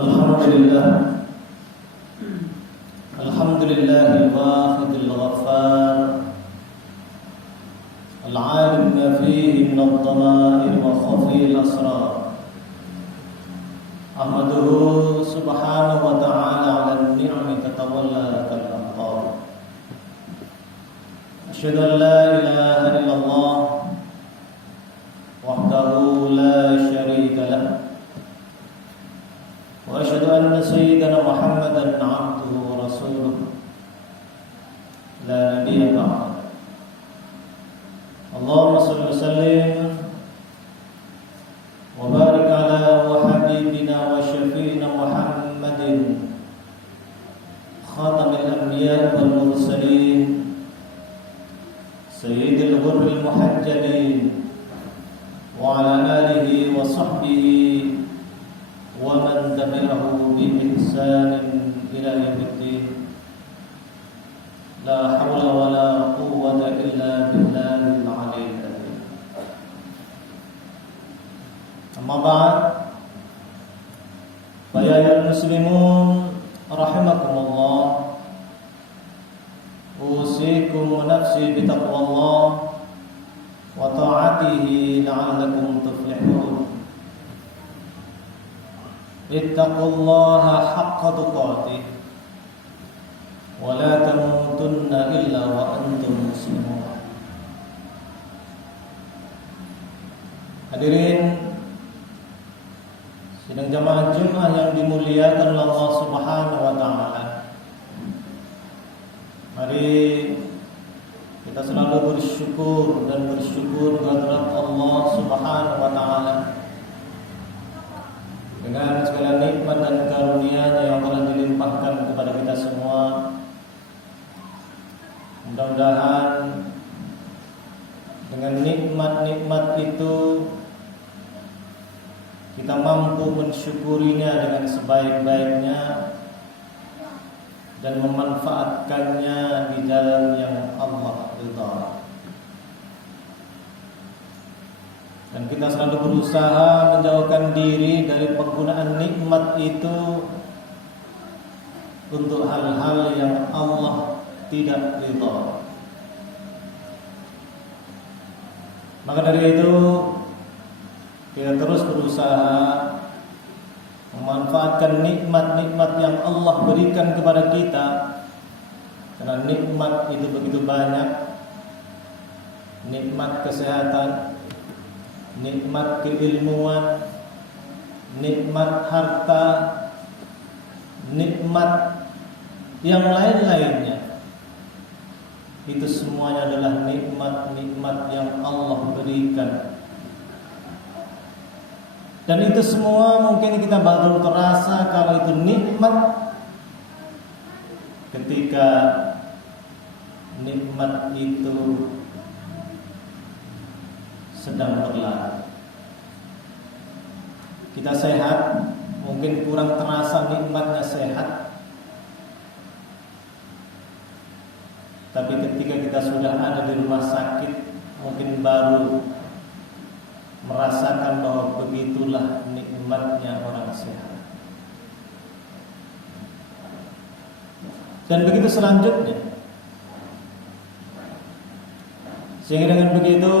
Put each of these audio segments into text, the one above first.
Alhamdulillah. Alhamdulillahil wahidil ghaffar, al-alim ma fihi min ad-dama'ir wa khafil asrar. Ahmaduhu subhanahu wa ta'ala 'ala an-ni'ami tatawalla kal-amtar. Asyhadu an la ilaha illallah wahdahu la syarika lah. Wa asyhadu anna sayyidana Muhammadan 'abduhu wa rasuluh la nabiyya ba'da. Allahumma shalli wa sallim wa barik ala wa habibina wa syafi'ina Muhammadin khatamil anbiya wal mursalin sayyidil ghurril muhajjalin wa ala alihi wa sahbihi wa man tabi'ahu bi ihsanin ila yaumiddin. La haula wa la quwwata illa billahil aliyyil azim. Amma ba'd, fa ya ayyuhal muslimun rahimakumullah, usikum wa nafsi bi taqwallah wa ta'atihi la'allakum tuflihun. Ittaqullaha haqqa tuqatih wa la tamutunna illa wa antum muslimun. Hadirin sidang jamaah Jumat yang dimuliakan oleh Allah Subhanahu wa taala. Mari kita selalu bersyukur kehadirat Allah Subhanahu wa taala dengan segala nikmat dan karunia-Nya yang telah dilimpahkan kepada kita semua. Mudah-mudahan dengan nikmat-nikmat itu kita mampu mensyukurinya dengan sebaik-baiknya dan memanfaatkannya di jalan yang Allah ridha. Dan kita selalu berusaha menjauhkan diri dari penggunaan nikmat itu untuk hal-hal yang Allah tidak ridha. Maka dari itu kita terus berusaha memanfaatkan nikmat-nikmat yang Allah berikan kepada kita, karena nikmat itu begitu banyak. Nikmat kesehatan, nikmat keilmuan, nikmat harta, nikmat yang lain-lainnya. Itu semuanya adalah nikmat-nikmat yang Allah berikan. Dan itu semua mungkin kita baru terasa kalau itu nikmat ketika nikmat itu sedang berlalu. Kita sehat, mungkin kurang terasa nikmatnya sehat. Tapi ketika kita sudah ada di rumah sakit, mungkin baru merasakan bahwa begitulah nikmatnya orang sehat. Dan begitu selanjutnya. Sehingga dengan begitu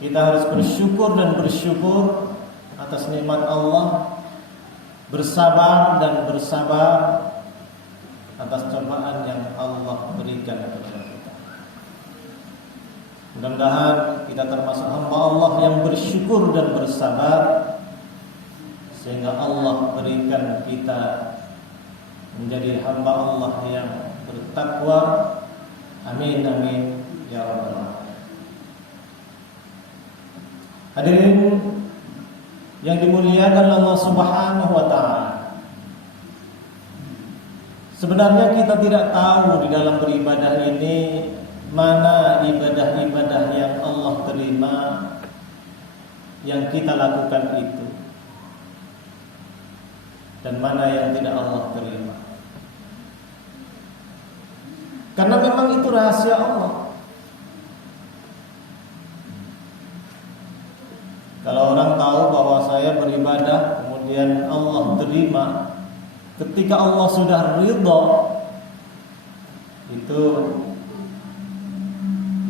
kita harus bersyukur atas nikmat Allah, bersabar atas cobaan yang Allah berikan kepada kita. Mudah-mudahan kita termasuk hamba Allah yang bersyukur dan bersabar, sehingga Allah berikan kita menjadi hamba Allah yang bertakwa. Amin amin ya rabbal alamin. Hadirin yang dimuliakan Allah Subhanahu wa taala, sebenarnya kita tidak tahu di dalam beribadah ini mana ibadah-ibadah yang Allah terima yang kita lakukan itu, dan mana yang tidak Allah terima. Karena memang itu rahasia Allah. Kalau orang tahu bahwa saya beribadah, kemudian kemudian Allah terima, ketika Allah sudah ridha, itu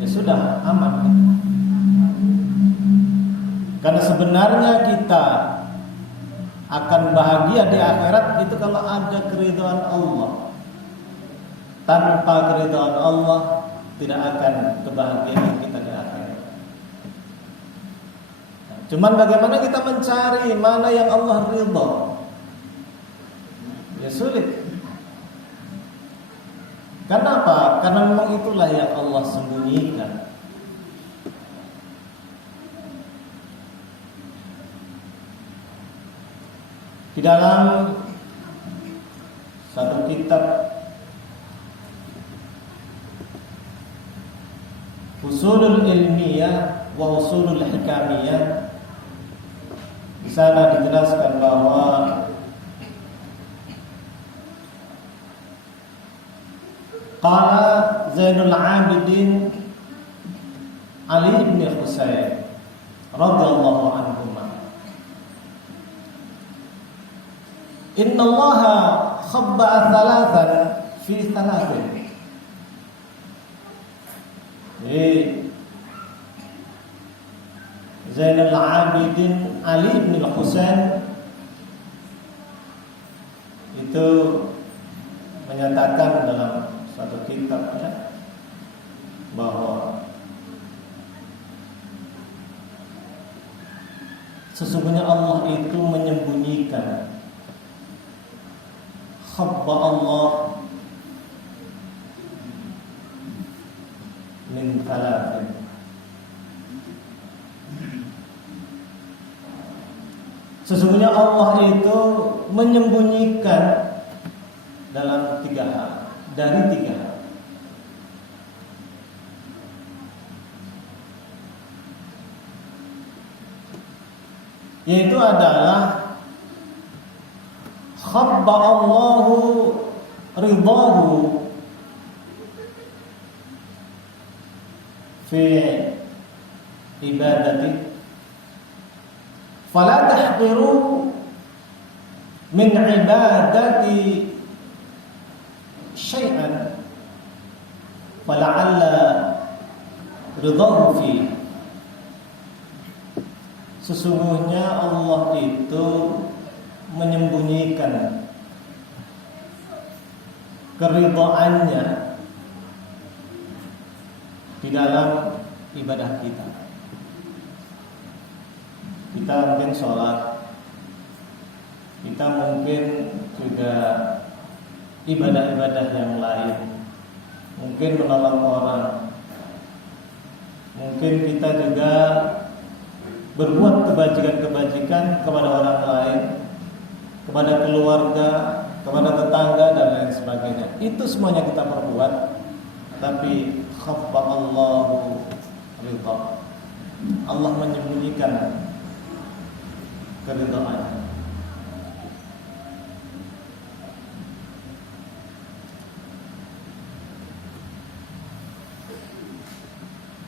ya sudah aman. Karena sebenarnya kita akan bahagia di akhirat itu kalau ada keridhaan Allah. Tanpa keridhaan Allah tidak akan kebahagiaan kita di akhirat. Cuman bagaimana kita mencari mana yang Allah ridha? Ya sulit. Kenapa? Karena memang itulah yang Allah sembunyikan. Di dalam satu kitab Usulul Ilmiyah wa Usulul Hikamiyah, di sana dijelaskan bahwa qala Zainul Abidin Ali bin Husain radhiyallahu anhuma, inna Allaha khabba'a thalathan fi thalathin. Zainul Abidin Ali bin Husain itu menyatakan dalam satu kitabnya bahwa sesungguhnya Allah itu menyembunyikan khabba Allah min thalathin. Sesungguhnya Allah itu menyembunyikan dalam 3 hal, dari 3 hal. Yaitu adalah khabba Allahu ridahu fi ibadati fala tahqiru min ibadati syai'an fala'alla ridahu fi. Sesungguhnya Allah itu menyembunyikan keridhaannya di dalam ibadah kita. Kita mungkin sholat, kita mungkin juga ibadah-ibadah yang lain, mungkin menolong orang, mungkin kita juga berbuat kebajikan-kebajikan kepada orang lain, kepada keluarga, kepada tetangga dan lain sebagainya. Itu semuanya kita perbuat, tapi khabba Allahu ridha. Allah menyembunyikan keridhaan.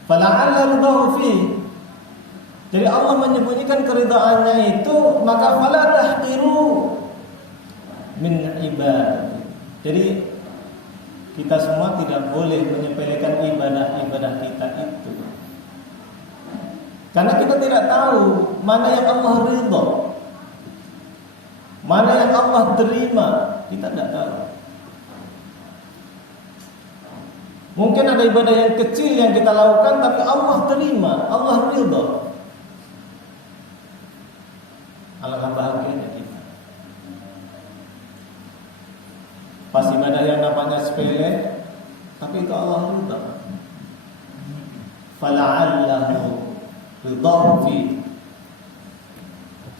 Fala'alla ridahu fi. Jadi Allah menyembunyikan keridhaannya itu, maka fala tahqiru min ibad. Jadi kita semua tidak boleh menyepelekan ibadah-ibadah kita itu. Karena kita tidak tahu mana yang Allah ridha, mana yang Allah terima, kita tidak tahu. Mungkin ada ibadah yang kecil yang kita lakukan tapi Allah terima, Allah ridha. Alangkah bahagianya kita. Pas ibadah yang nampaknya sepele, tapi itu Allah ridha. Fala'allahu ridha fi.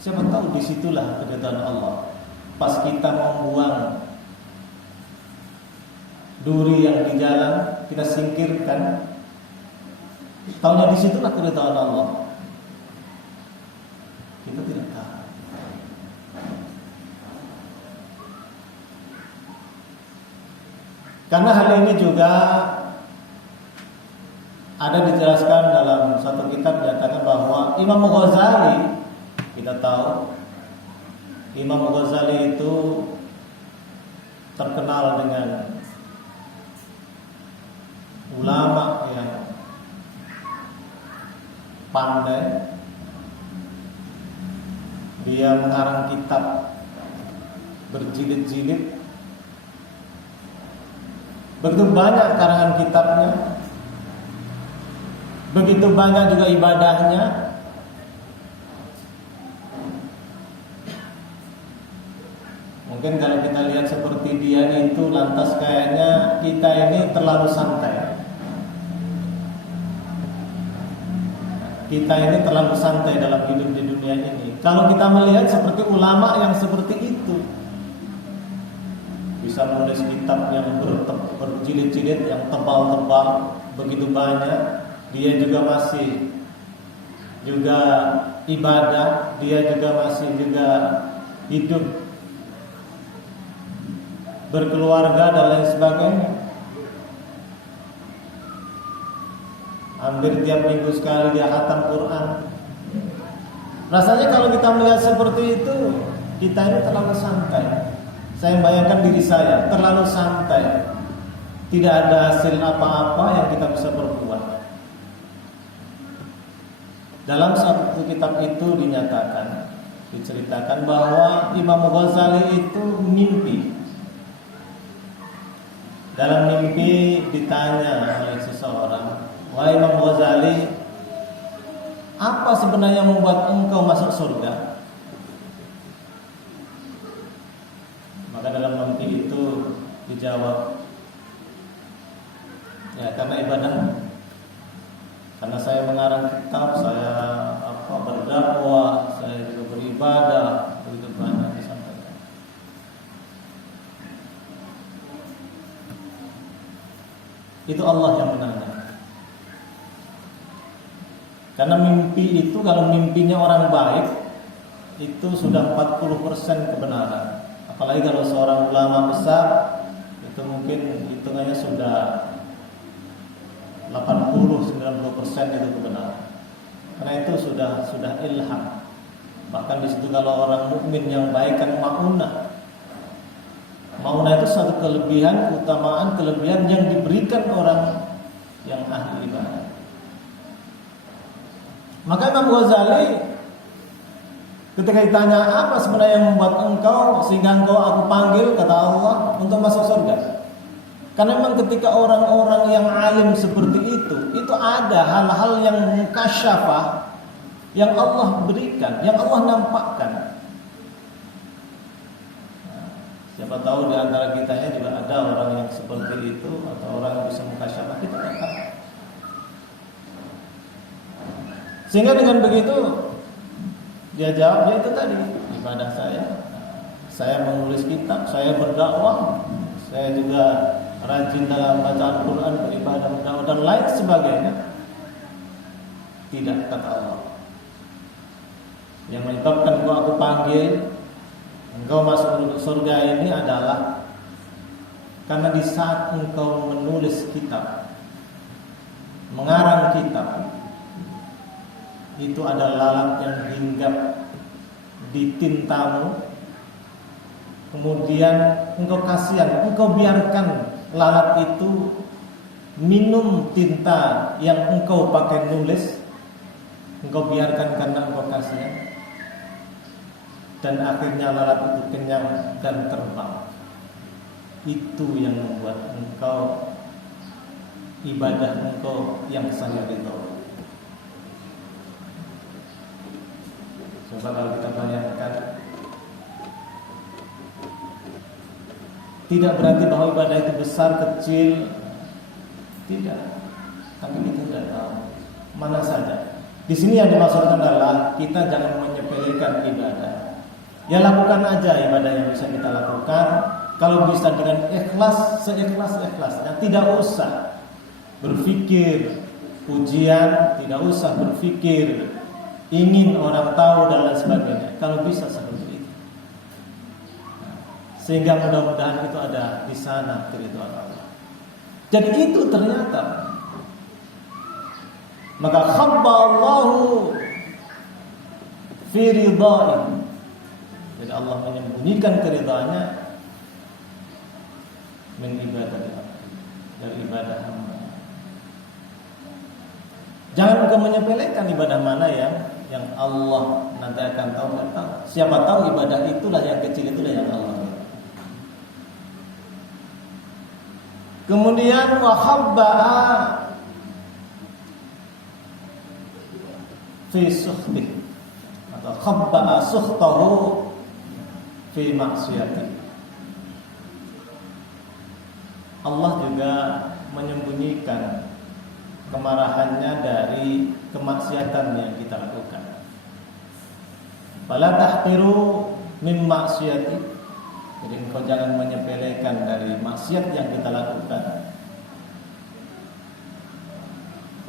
Siapa tahu disitulah keridhaan Allah. Pas kita membuang duri yang di jalan, kita singkirkan, taunya disitulah keridhaan Allah. Kita tidak tahu. Karena hal ini juga ada dijelaskan dalam satu kitab, dikatakan bahwa Imam Ghazali, kita tahu Imam Ghazali itu terkenal dengan ulama yang pandai. Dia mengarang kitab berjilid-jilid. Begitu banyak karangan kitabnya, begitu banyak juga ibadahnya. Mungkin kalau kita lihat seperti dia itu, lantas kayaknya kita ini terlalu santai. Kita ini terlalu santai dalam hidup di dunia ini. Kalau kita melihat seperti ulama yang seperti itu, bisa menulis kitab yang berjilid-jilid, yang tebal-tebal, begitu banyak. Dia juga masih juga ibadah, dia juga masih juga hidup, berkeluarga dan lain sebagainya. Hampir tiap minggu sekali dia khatam Quran. Rasanya kalau kita melihat seperti itu, kita ini terlalu santai. Saya bayangkan diri saya terlalu santai. Tidak ada hasil apa-apa yang kita bisa perbuat. Dalam satu kitab itu diceritakan bahwa Imam Ghazali itu mimpi. Dalam mimpi ditanya oleh seseorang, "Wahai Imam Ghazali, apa sebenarnya yang membuat engkau masuk surga?" Maka dalam mimpi itu dijawab, "Ya karena ibadah. Karena saya mengarang kitab, saya berdakwah, saya juga beribadah, begitu banyak disampaikan." Itu Allah yang menanya. Karena mimpi itu, kalau mimpinya orang baik, itu sudah 40% kebenaran. Apalagi kalau seorang ulama besar, itu mungkin hitungannya sudah 80-90% itu kebenaran. Karena itu sudah ilham. Bahkan di situ kalau orang mukmin yang baik kan maunah. Maunah itu satu kelebihan, kelebihan yang diberikan orang yang ahli ibadah. Maka Imam Ghazali ketika ditanya, apa sebenarnya yang membuat engkau sehingga engkau aku panggil, kata Allah, untuk masuk surga? Karena memang ketika orang-orang yang alim seperti itu ada hal-hal yang mukasyafah yang Allah berikan, yang Allah nampakkan. Siapa tahu di antara kitanya juga ada orang yang seperti itu, atau orang yang bisa mukasyafah, kita tak tahu. Sehingga dengan begitu dia jawab, ya itu tadi ibadah saya menulis kitab, saya berdakwah, saya juga rajin dalam bacaan Quran, beribadah, berdakwah dan lain sebagainya. Tidak, kata Allah. Yang menyebabkan aku panggil engkau masuk surga ini adalah karena di saat engkau menulis kitab, mengarang kitab, itu ada lalat yang hinggap di tintamu. Kemudian engkau kasihan, engkau biarkan lalat itu minum tinta yang engkau pakai nulis. Engkau biarkan karena engkau kasihan. Dan akhirnya lalat itu kenyang dan terbang. Itu yang membuat engkau, ibadah engkau yang saya ridho. Coba kalau kita bayangkan, tidak berarti bahwa ibadah itu besar, kecil, tidak. Tapi kita tidak tahu mana saja. Di sini yang dimaksudkan adalah kita jangan menyepelekan ibadah. Ya lakukan aja ibadah yang bisa kita lakukan. Kalau bisa dengan ikhlas, seikhlas-ikhlasnya. Tidak usah berpikir pujian, tidak usah berpikir ingin orang tahu dan lain sebagainya. Kalau bisa seperti itu, sehingga mudah-mudahan itu ada di sana keridhaan Allah. Jadi itu ternyata, maka khabba Allahu fi ridha'i Jadi Allah menyembunyikan keridhaannya min ibadah dari ibadah hamba. Jangan engkau menyepelekan ibadah mana yang Allah nanti akan tahu. Siapa tahu ibadah itulah yang kecil, itulah yang Allah. Kemudian wa khabba'a fi sukhti atau khabba'a sukhtahu fi maksiyati. Allah juga menyembunyikan kemarahannya dari kemaksiatan yang kita lakukan. Fala tahqiru min maksiyati. Jadi engkau jangan menyepelekan dari maksiat yang kita lakukan.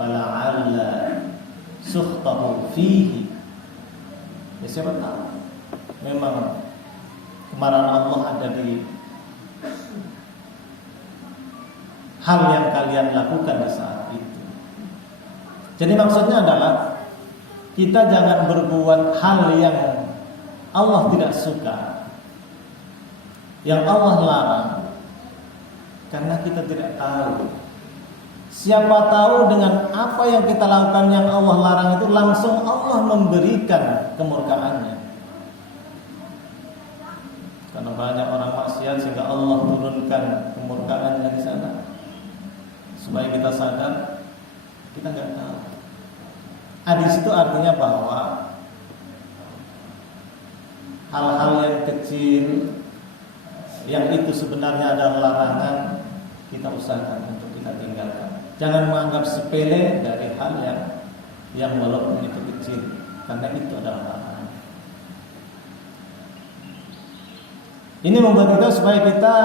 Fala'alla sukhtahu fihi. Ya siapa tahu memang kemarahan Allah ada di hal yang kalian lakukan di saat itu. Jadi maksudnya adalah kita jangan berbuat hal yang Allah tidak suka, yang Allah larang, karena kita tidak tahu. Siapa tahu dengan apa yang kita lakukan yang Allah larang itu langsung Allah memberikan kemurkaannya. Karena banyak orang maksiat sehingga Allah turunkan kemurkaannya di sana. Supaya kita sadar, kita nggak tahu. Hadis itu artinya bahwa hal-hal yang kecil yang itu sebenarnya adalah larangan, kita usahakan untuk kita tinggalkan. Jangan menganggap sepele dari hal yang walaupun itu kecil, karena itu adalah larangan. Ini membuat kita supaya kita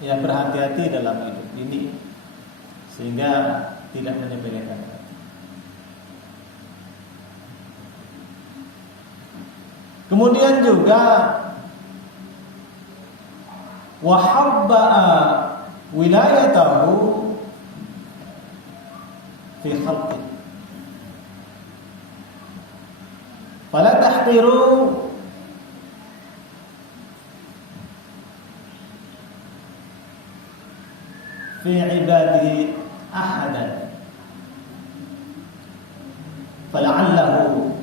berhati-hati dalam hidup ini, sehingga tidak menyepelekan. Kemudian juga wa habba'a wilayatahu fi khalqi. Fala tahqiru fi ibadihi ahadan fala'allahu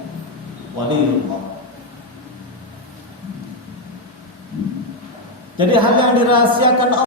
waliyullah. Jadi hal yang dirahasiakan